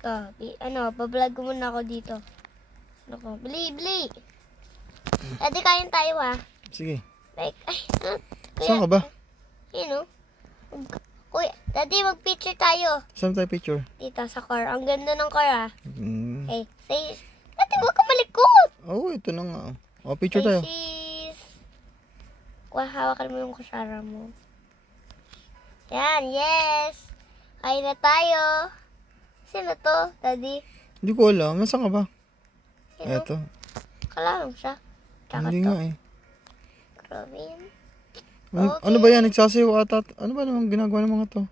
Ito, bablog ko muna ako dito. Ako, bili. Daddy, kain tayo ha. Sige. Like, Saan ka ba? Kuya, Daddy, mag-picture tayo. Saan tayo picture? Dito sa car. Ang ganda ng car ha. Mm. Say, Daddy, huwag ka malikot. Oh, ito na nga. Oh, picture tayo. Cheese. Hawakan mo yung kutsara mo. Yan, yes. Kain na tayo. Sino to, Daddy? Hindi ko alam. Nasaan ka ba? Sino? Eto. Kalalang siya. Tsaka Hindi to. nga eh. Grabe yan. Ano ba yan? Nagsasayaw ata. Ano ba namang ginagawa ng mga to?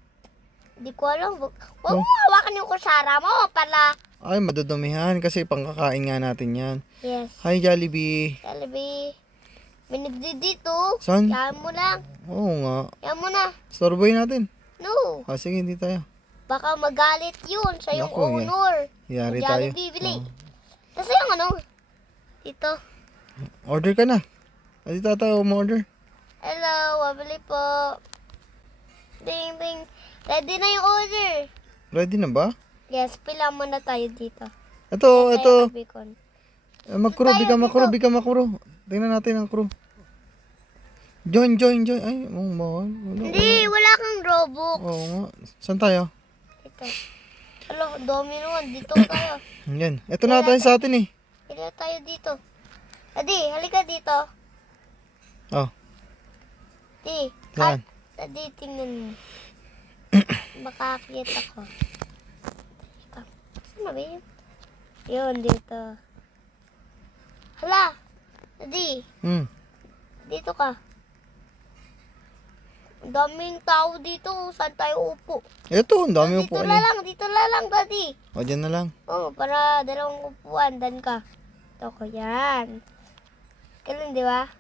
Hindi ko alam. Huwag mo hawakan yung kutsara mo para... Ay, madudumihan kasi pangkakain nga natin yan. Yes. Hi, Jollibee. Jollibee. May nagdidito. Saan? Yan mo lang. Oo nga. Yan mo na. Storeboy natin. No. Sige, hindi tayo. Baka magalit yun sa yung Naku, owner. Yari tayo. Jollibee, bili. Oo. Tapos yung dito. Order ka na. Hindi tayo umorder. Hello, wabili po. Ding, ding. Ready na yung order. Ready na ba? Yes, pila muna tayo dito. Ito. Tayo Bicon. Magkuro, Tayo bika makuro. Tingnan natin ang crew. Join. Ay, mahal. Hindi, wala kang Robux. Oo nga. Saan tayo? Ito. Hello, dami naman. Dito tayo. Yan. Ito na tayo sa atin eh. Pila tayo dito. Adi, halika dito. Oh. Di, Saan? Adi, tingnan mo. Makakakit ako. Ito. Saan na ba yun? Yun, dito. Hala! Adi, dito ka. Ang daming tao dito. Saan tayo upo? Ito, ang dami Dito upuan na eh. lang, dito na lang, Daddy. O, dyan na lang. Oo, para dalawang upuan. Dan ka. Ito ko, yan. Ganun, di ba?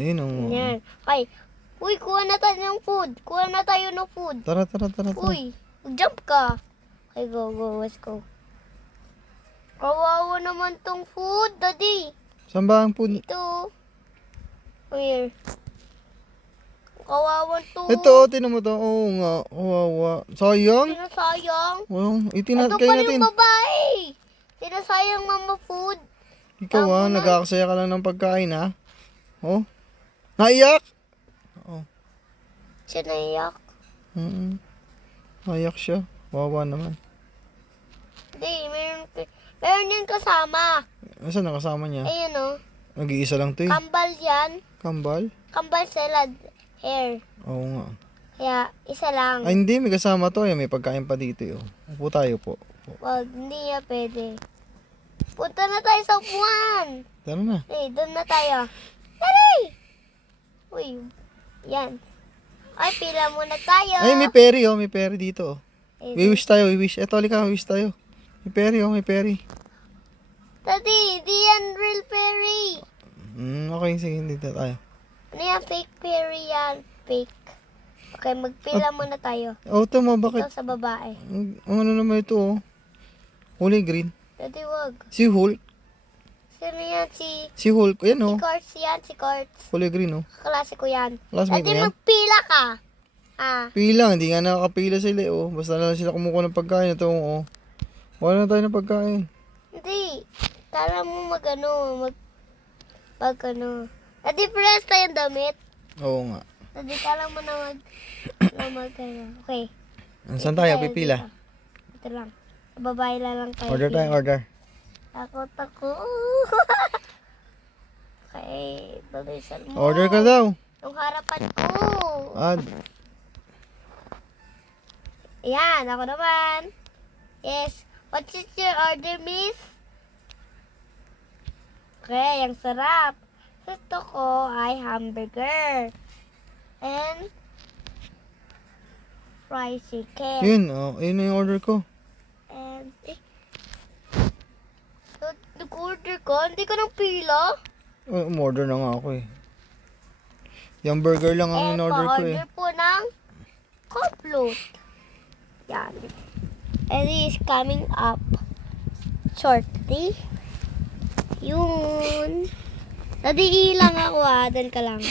Ayun, oh. Yan. Okay. Uy, kuha na tayo ng food. Kuha na tayo ng food. Tara. Uy, jump ka. Okay, go. Let's go. Kawawa naman tong food, Daddy. Saan ba ang food? Ito. Here. Kawawa to. Ito, tinan mo to. Oo nga. Kawawa. Sayang. Sinasayang. Well, Ito kain pa natin. yung babae. Sinasayang mama food. Ikaw nagkakasaya ka lang ng pagkain ha. Oh. Naiyak? Siya naiyak. Naiyak siya. Wawa naman. Hindi, meron yan kasama. Saan nakasama niya? Ayun o. Nag-iisa lang to eh. Kambal yan. Kambal? Kambal salad hair. Oo nga. Kaya, isa lang. Ay hindi, may kasama to eh. May pagkain pa dito eh. Upo tayo po. Wag, hindi yan pwede. Punta na tayo sa upuan. Tara na. Doon na tayo. Tari! Uy, yan. Ay, pila muna tayo. Ay, may peri oh. May peri dito oh. Eh, Wish tayo, wish. Eto, halika, wish tayo. May peri oh, may peri. Daddy, di yan real Perry. Okay, sige, dito tayo. Ano yan? Fake Perry yan. Fake. Okay, magpila muna tayo. Oh, ito mo, Ito bakit? sa babae. Ano naman ito oh. Kulay green. Daddy, wag. Si Hulk. Sino yan? Si Hulk. Ayan oh. Si Quartz yan. Si Quartz. Kulay green oh. Kaklase ko yan. Classmate Daddy, mo yan? magpila ka. Pila, hindi nga nakakapila sila eh, oh. Basta na lang sila kumukuha ng pagkain. Ito oh. Wala na tayo ng pagkain. Hindi. Tara mo Daddy, press tayong damit. Oo nga. Daddy, tara mo na Okay. Saan tayo? Pipila? Ito lang. Sa babae lang tayo. Order tayo, order. Takot ako. Okay. Dalisan mo. Order ka daw. Yung harapan ko. Yan, ako naman. Yes. What is your order, miss? Okay, ang sarap. Gusto ko ay hamburger. And fried chicken. Yun, oh. Yun na yung order ko. And, nag-order ka? Hindi ka nang pila? Umorder na nga ako eh. Yung burger lang ang in-order ko eh. Pa-order po ng coupload. Yan. And it is coming up shortly. Yun. Nadiilang ako doon ka lang.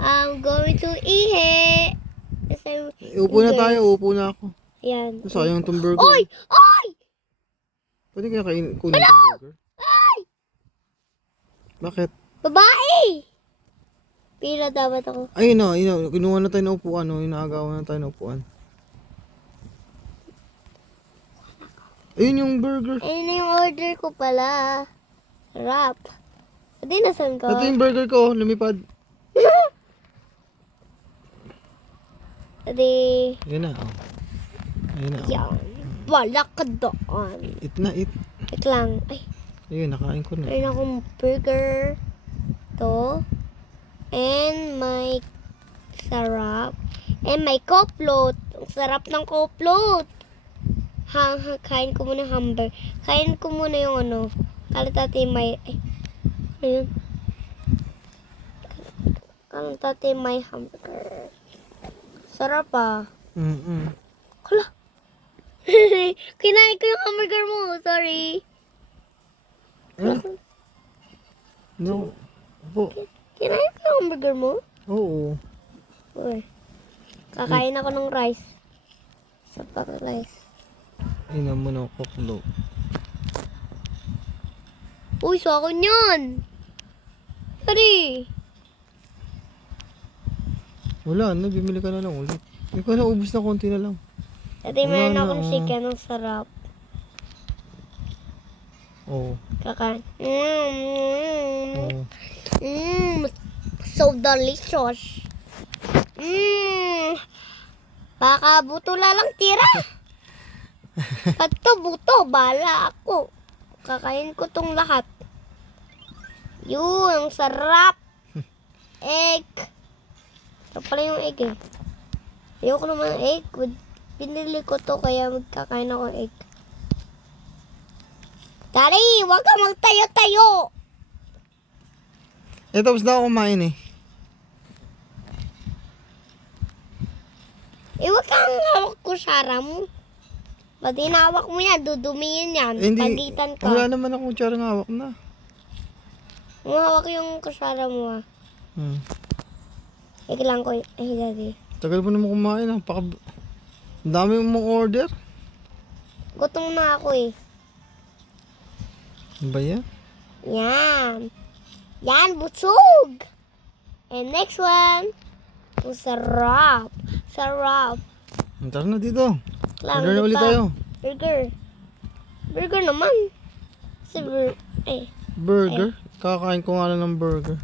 I'm going to ihi. Upo na tayo, upo na ako. Yan. Sayang tong burger. Oy! Oy! Pwede kaya kunin yung burger? Bakit? Babae! Pila dapat ako. Ayun na, kinuha na tayo ng upuan, no? Inaagawan na tayo ng upuan. Ayun yung burger. Ayun na yung order ko pala. Sarap. Adi, nasan ko? Ito yung burger ko, lumipad. Adi, Ayun na, oh. Ayun na, oh. yan. Wala ka doon. Eat na, eat. Wait lang. Ay, Ayun, nakain ko na. meron akong burger. To. And my sarap. And my coupload. Ang sarap ng coupload. Kain ko muna hamburger. Kain ko muna yung ano. Kalitate may... Ay. Ayun. Kalitate may hamburger. Sarap ah. Hala. Kinain ko yung hamburger mo. Sorry. No. Po. Kinain ko yung hamburger mo? Oo. Uy. Kakain ako ng rice. Sapat rice. Ayun mo na koklo. Uy, sa akin yun. Sorry. Wala na, bimili ka na lang ulit. Hindi ko na, ubus na konti na lang. Dati Wala meron na, akong oh. chicken. Ang sarap. Oo. Kakain. Oo. So delicious. Baka buto lang tira. Kato buto, bala ako. Kakain ko tong lahat. Yun, ang sarap. Egg. Ito pala yung egg eh. Ayoko naman ng egg. Pinili ko to kaya magkakain ako ng egg. Daddy, huwag ka magtayo-tayo. Eh, tapos na ako kumain eh. Huwag kang hawak kutsara mo. Ba't hinawak mo yan? Dudumiin yan. Eh, hindi. Pagitan ka. Wala naman akong tsarang hawak na. Umahawak yung kutsara mo ah. Lang ko. Ay, daddy. Tagal mo naman kumain ah. Ang dami mong order. Gutom na ako eh. Ano ba yan? Yan. Yan, busog. And next one. Ang sarap. Sarap. Tara na dito. Lang, Order na ulit pa. tayo. Burger. Burger naman. Burger? Kakain ko nga lang ng burger.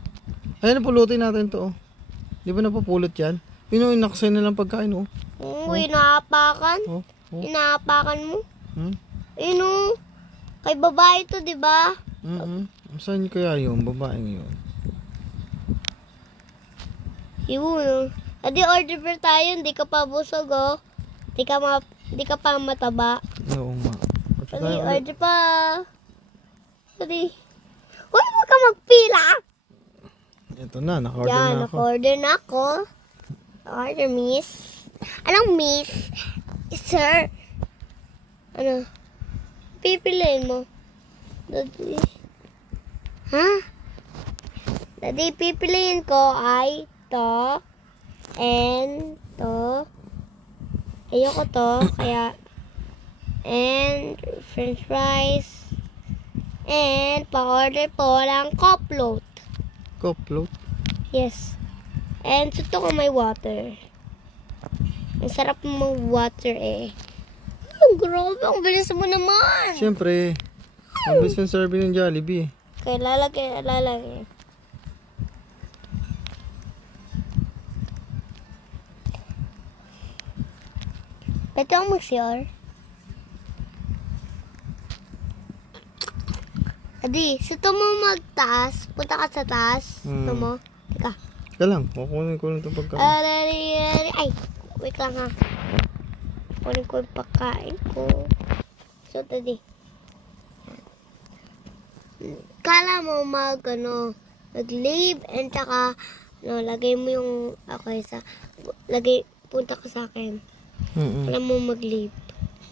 Ayan, napulutin natin to. Oh. Di ba napapulot yan? Yun yung nakasay na lang pagkain. Oh. Inaapakan. Oh. Oh. Inaapakan mo. Hmm? Kay babae to, di ba? Saan kaya yung babaeng yun? Yun. Adi, order pa tayo. Hindi ka pa busog, oh. Hindi ka pa mataba. Oo nga. Adi, order pa. Adi. Uy, huwag ka magpila. Ito na, naka-order Yan, na ako. naka-order na ako. Order, miss. Anong miss? Sir. Ano? Pipiliin mo. Daddy. Ha? Daddy, pipiliin ko ay to and to. Ayoko to, kaya and french fries and pa-order po lang coupload. Coupload? Yes. And suto ko may water. Ang sarap mong water eh. Ang grabe, ang bilis mo naman. Siyempre, mabilis yung serving ng Jollibee. Okay, lalagay. Pwede akong mag-share? Adi, suto mo magtaas. Punta ka sa taas. Suto mo. Teka. Teka lang, kukunin ko lang itong pagkain. Ay, wait lang ha. Kunin ko yung pagkain ko. So, daddy. Kala mo mag-leave and saka, lagay mo yung, punta ka sa akin. Kala mo mag-leave.